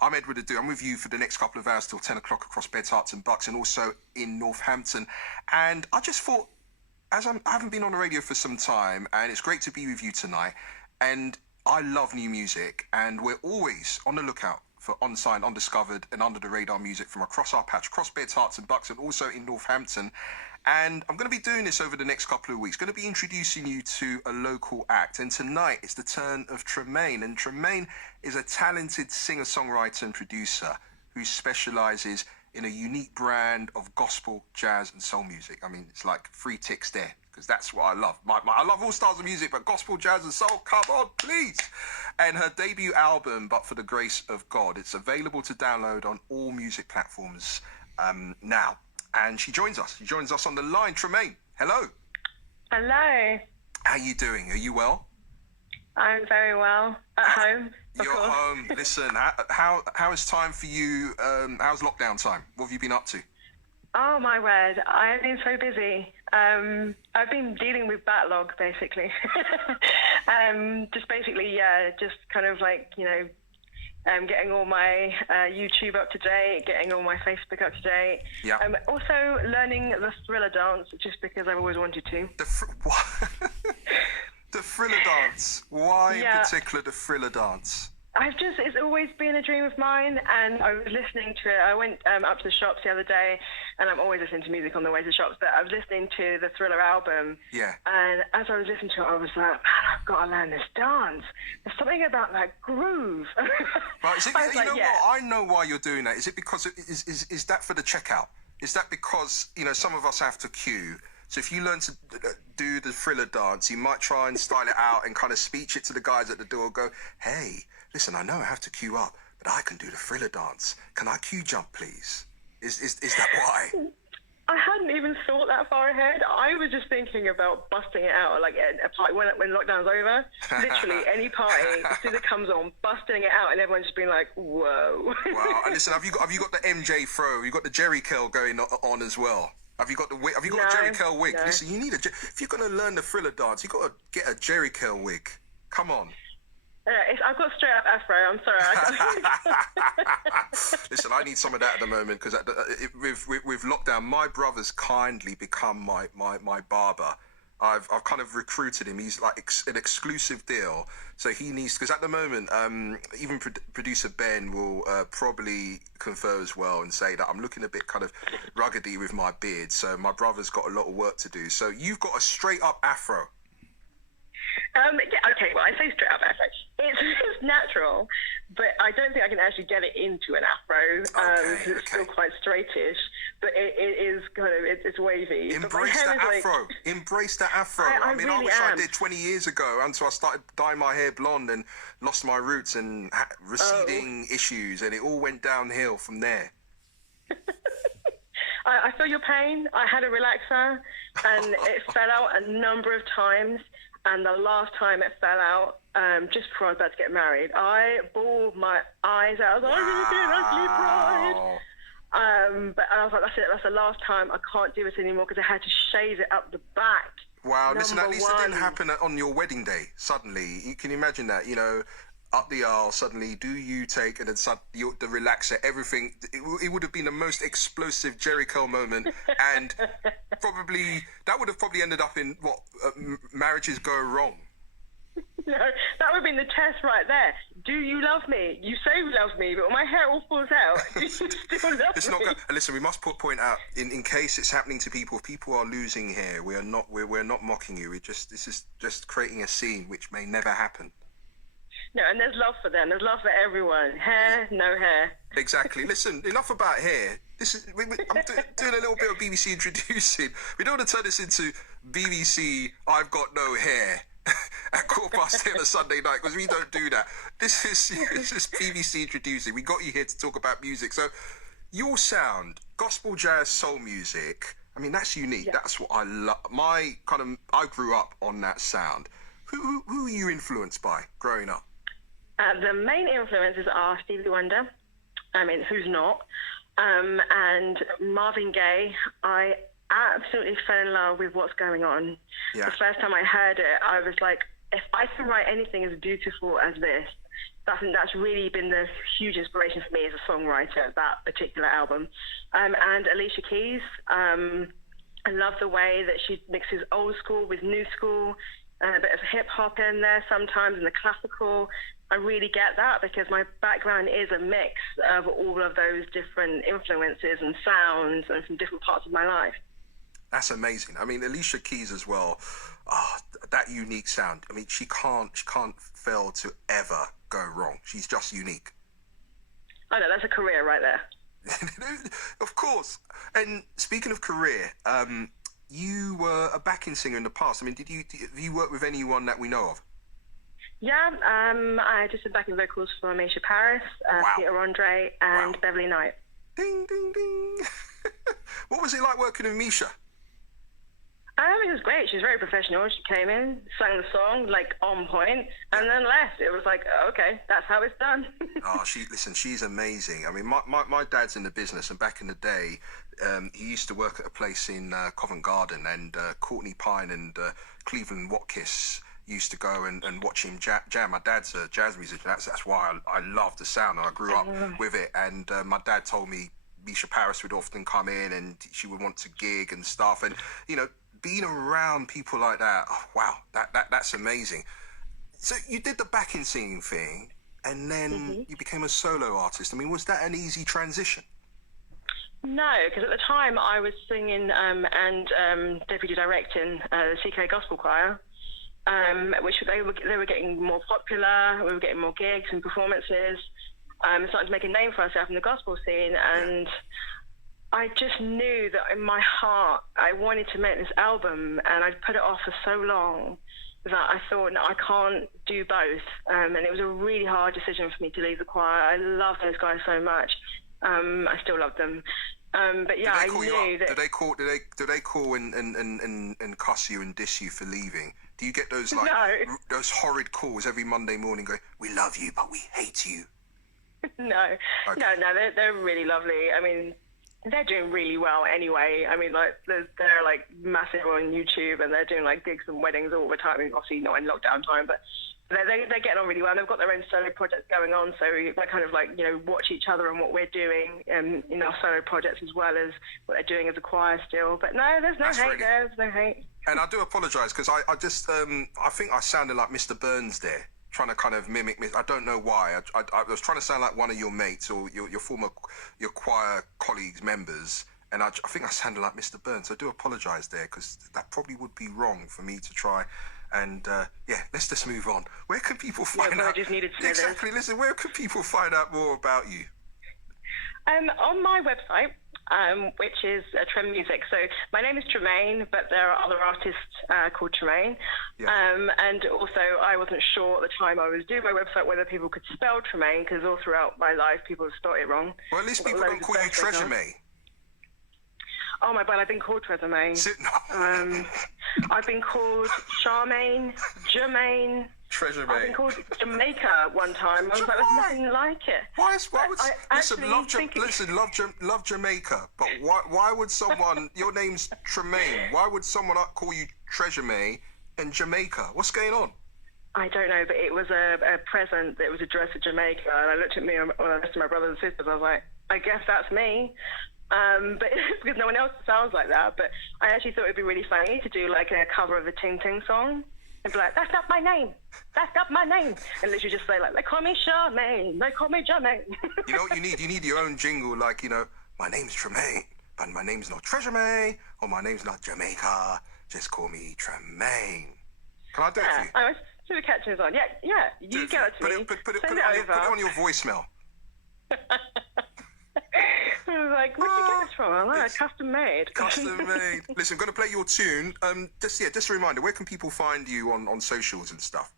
I'm Edward Adu. I'm with you for the next couple of hours till 10 o'clock across Beds, Herts and Bucks and also in Northampton. And I just thought, I haven't been on the radio for some time, and it's great to be with you tonight. And I love new music, and we're always on the lookout for unsigned, undiscovered and under the radar music from across our patch, across Beds, Herts and Bucks and also in Northampton. And I'm going to be doing this over the next couple of weeks. Going to be introducing you to a local act. And tonight it's the turn of Tremaine. And Tremaine is a talented singer-songwriter and producer who specialises in a unique brand of gospel, jazz and soul music. I mean, it's like 3 ticks there, because that's what I love. I love all styles of music, but gospel, jazz and soul, come on, please. And her debut album, But for the Grace of God, it's available to download on all music platforms now. And she joins us. She joins us on the line. Tremaine, hello. Hello. How you doing? Are you well? I'm very well. At home. You're at home. Listen, how is time for you? How's lockdown time? What have you been up to? Oh my word! I've been so busy. I've been dealing with backlog basically. Just kind of like, getting all my YouTube up to date, getting all my Facebook up to date. Yeah. Also learning the Thriller dance, just because I've always wanted to. What? The Thriller dance. Why in particular the Thriller dance? It's always been a dream of mine, and I was listening to it. I went up to the shops the other day, and I'm always listening to music on the way to the shops, but I was listening to the Thriller album. Yeah. And as I was listening to it, I was like, man, I've got to learn this dance. There's something about that groove. Right, what? I know why you're doing that. Is it because, is that for the checkout? Is that because, some of us have to queue? So if you learn to do the Thriller dance, you might try and style it out and kind of speech it to the guys at the door, go, hey, listen, I know I have to queue up, but I can do the Thriller dance. Can I queue jump, please? Is that why? I hadn't even thought that far ahead. I was just thinking about busting it out, like a party when lockdown's over. Literally, any party, as soon as it comes on, busting it out, and everyone's just being like, whoa. Wow. And listen, have you got the MJ throw? You got the Jerry curl going on as well? Have you got a Jerry curl wig? No. Listen, you need if you're going to learn the Thriller dance, you got to get a Jerry curl wig. Come on. I've got straight up afro. I'm sorry. Listen, I need some of that at the moment, because with lockdown, my brother's kindly become my barber. I've kind of recruited him. He's like an exclusive deal, so he needs, because at the moment, even producer Ben will probably confer as well and say that I'm looking a bit kind of ruggedy with my beard. So my brother's got a lot of work to do. So you've got a straight up afro. Okay, well, I say straight up afro. It's natural, but I don't think I can actually get it into an afro. It's still quite straightish, but it is kind of, it's wavy. Embrace that afro. Embrace that afro. I mean, I wish I did 20 years ago until I started dyeing my hair blonde and lost my roots and receding issues, and it all went downhill from there. I feel your pain. I had a relaxer, and it fell out a number of times. And the last time it fell out, just before I was about to get married, I bawled my eyes out. I was like, I'm going to be an ugly bride. But I was like, that's it. That's the last time. I can't do this anymore, because I had to shave it up the back. Wow. Listen, at least it didn't happen on your wedding day, suddenly. You can imagine that, up the aisle, suddenly, do you take, and then the relaxer, everything. It would have been the most explosive Jerry curl moment, and that would have probably ended up in what marriages go wrong. No, that would have been the test right there. Do you love me? You say you love me, but when my hair all falls out, do you still love me? Listen, we must point out, in case it's happening to people, if people are losing hair, we're not mocking you. This is just creating a scene which may never happen. No, and there's love for them. There's love for everyone. Hair, no hair. Exactly. Listen, enough about hair. I'm doing a little bit of BBC introducing. We don't want to turn this into BBC I've got no hair at 10:15 on a Sunday night, because we don't do that. This is BBC introducing. We got you here to talk about music. So your sound, gospel, jazz, soul music, I mean, that's unique. Yeah. That's what I love. I grew up on that sound. Who were you influenced by growing up? The main influences are Stevie Wonder, I mean, who's not, and Marvin Gaye. I absolutely fell in love with What's Going On. Yeah. The first time I heard it, I was like, if I can write anything as beautiful as this, that's really been the huge inspiration for me as a songwriter, that particular album. And Alicia Keys, I love the way that she mixes old school with new school, and a bit of hip hop in there sometimes, and the classical. I really get that because my background is a mix of all of those different influences and sounds and from different parts of my life. That's amazing. I mean, Alicia Keys as well. That unique sound. I mean, she can't fail to ever go wrong. She's just unique. I know, that's a career right there. Of course. And speaking of career, you were a backing singer in the past. I mean, have you worked with anyone that we know of? Yeah, I just did backing vocals for Misha Paris, Wow. Peter Andre, and Wow. Beverly Knight. Ding, ding, ding. What was it like working with Misha? It was great. She was very professional. She came in, sang the song, like, on point, and then left. It was like, okay, that's how it's done. Oh, she's amazing. I mean, my dad's in the business, and back in the day, he used to work at a place in Covent Garden, and Courtney Pine and Cleveland Watkis used to go and watch him jam. My dad's a jazz musician. That's why I love the sound, and I grew up with it. And my dad told me Misha Paris would often come in, and she would want to gig and stuff. And, you know, being around people like that, oh, wow, that's amazing. So you did the backing singing thing, and then you became a solo artist. I mean, was that an easy transition? No, because at the time I was singing and deputy directing the CK Gospel Choir, which they were getting more popular. We were getting more gigs and performances. Starting to make a name for ourselves in the gospel scene, and I just knew that in my heart I wanted to make this album, and I'd put it off for so long that I thought, no, I can't do both. And it was a really hard decision for me to leave the choir. I love those guys so much. I still love them. But yeah, I knew that. Do they call and cuss you and diss you for leaving? Do you get those those horrid calls every Monday morning going, "We love you, but we hate you"? No, Okay. no, they're really lovely. I mean, they're doing really well anyway. I mean, like they're like massive on YouTube, and they're doing like gigs and weddings all the time. I mean, obviously not in lockdown time, but they're getting on really well. And they've got their own solo projects going on, so they kind of like, you know, watch each other and what we're doing in our solo projects as well as what they're doing as a choir still. But no, there's no hate there. There's no hate. And I do apologise because I just I think I sounded like Mr. Burns there, trying to kind of mimic me. I don't know why. I was trying to sound like one of your mates or your former choir colleagues, members, and I think I sounded like Mr. Burns. So I do apologise there because that probably would be wrong for me to try. And yeah, let's just move on. Where can people find out? Just needed to Exactly. Listen, where can people find out more about you? On my website, which is Tremmusic. So my name is Tremaine, but there are other artists called Tremaine. Yeah. And also, I wasn't sure at the time I was doing my website whether people could spell Tremaine, because all throughout my life people have spelled it wrong. Well, at least people don't call you Treasure May. Oh my God, I've been called Treasure May. I've been called Charmaine, Jermaine. Treasure May. I've been called Jamaica one time. I was like, there's nothing like it. Love Jamaica, but why would someone? Your name's Tremaine. Why would someone call you Treasure May and Jamaica? What's going on? I don't know, but it was a present that was addressed to Jamaica, and I looked at me and the rest of my brothers and sisters. I was like, I guess that's me. But because no one else sounds like that. But I actually thought it'd be really funny to do like a cover of a Ting Ting song and be like, "That's not my name. That's not my name," and literally just say like, "They call me Charmaine. They call me Jermaine." You know what you need? You need your own jingle, like, you know, my name's Tremaine, but my name's not Treasure May, or my name's not Jamaica. Just call me Tremaine. Can I do it for you? I was super catching this on. Yeah. You get it to me. Put it on your voicemail. I was like, where'd you get this from? I'm like, custom made. Custom made. Listen, I'm going to play your tune. Just a reminder, where can people find you on socials and stuff?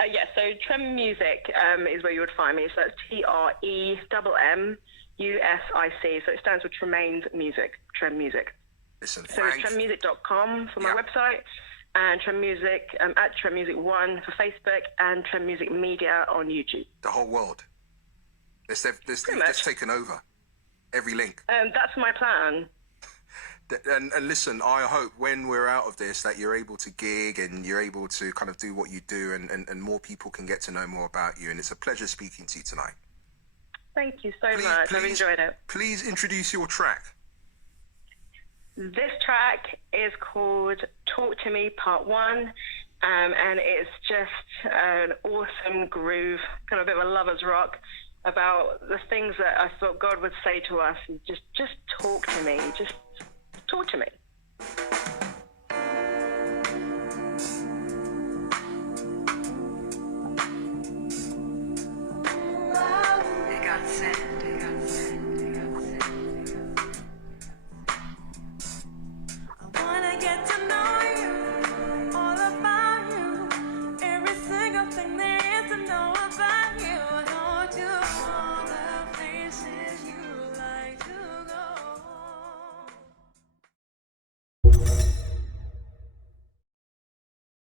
So Tremmusic is where you would find me. So it's TREMMUSIC. So it stands for Tremaine's Music, Tremmusic. Listen, so it's tremmusic.com for my website, and Tremmusic at Tremmusic1 for Facebook, and Tremmusic Media on YouTube. The whole world. They've just taken over every link. That's my plan. And listen, I hope when we're out of this that you're able to gig and you're able to kind of do what you do, and more people can get to know more about you. And it's a pleasure speaking to you tonight. Thank you so much. I've enjoyed it. Please introduce your track. This track is called Talk to Me Part 1, and it's just an awesome groove, kind of a bit of a lover's rock about the things that I thought God would say to us. Just talk to me. Just talk to me.